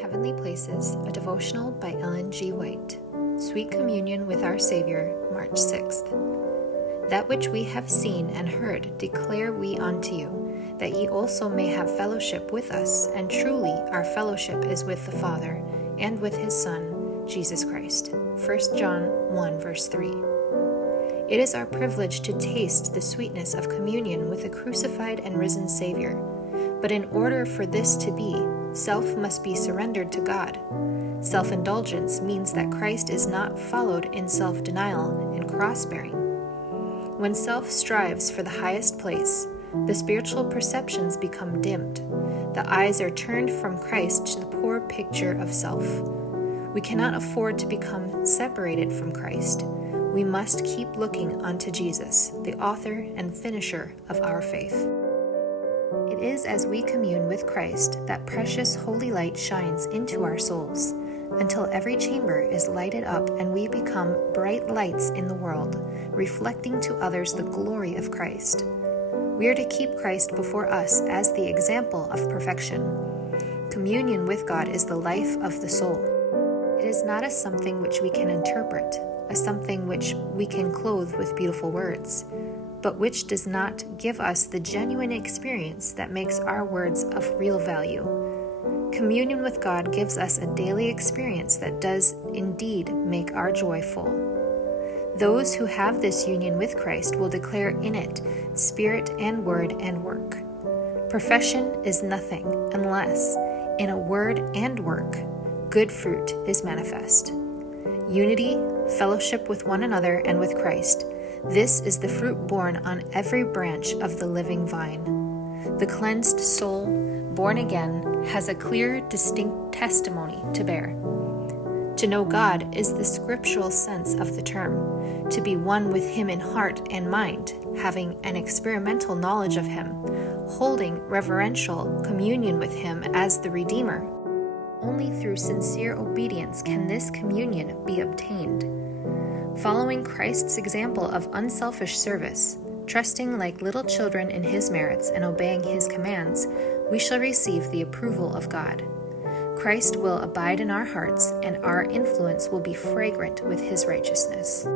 Heavenly Places, a devotional by Ellen G. White. Sweet Communion with our Saviour, March 6th. That which we have seen and heard declare we unto you, that ye also may have fellowship with us, and truly our fellowship is with the Father, and with his Son, Jesus Christ. 1 John 1 verse 3. It is our privilege to taste the sweetness of communion with the crucified and risen Savior. But in order for this to be, self must be surrendered to God. Self-indulgence means that Christ is not followed in self-denial and cross-bearing. When self strives for the highest place, the spiritual perceptions become dimmed. The eyes are turned from Christ to the poor picture of self. We cannot afford to become separated from Christ. We must keep looking unto Jesus, the author and finisher of our faith. It is as we commune with Christ that precious holy light shines into our souls, until every chamber is lighted up and we become bright lights in the world, reflecting to others the glory of Christ. We are to keep Christ before us as the example of perfection. Communion with God is the life of the soul. It is not a something which we can interpret, a something which we can clothe with beautiful words, but which does not give us the genuine experience that makes our words of real value. Communion with God gives us a daily experience that does indeed make our joy full. Those who have this union with Christ will declare in it spirit and word and work. Profession is nothing unless, in a word and work, good fruit is manifest. Unity, fellowship with one another and with Christ, this is the fruit borne on every branch of the living vine. The cleansed soul, born again, has a clear, distinct testimony to bear. To know God is the scriptural sense of the term, to be one with Him in heart and mind, having an experimental knowledge of Him, holding reverential communion with Him as the Redeemer. Only through sincere obedience can this communion be obtained. Following Christ's example of unselfish service, trusting like little children in His merits and obeying His commands, we shall receive the approval of God. Christ will abide in our hearts, and our influence will be fragrant with His righteousness.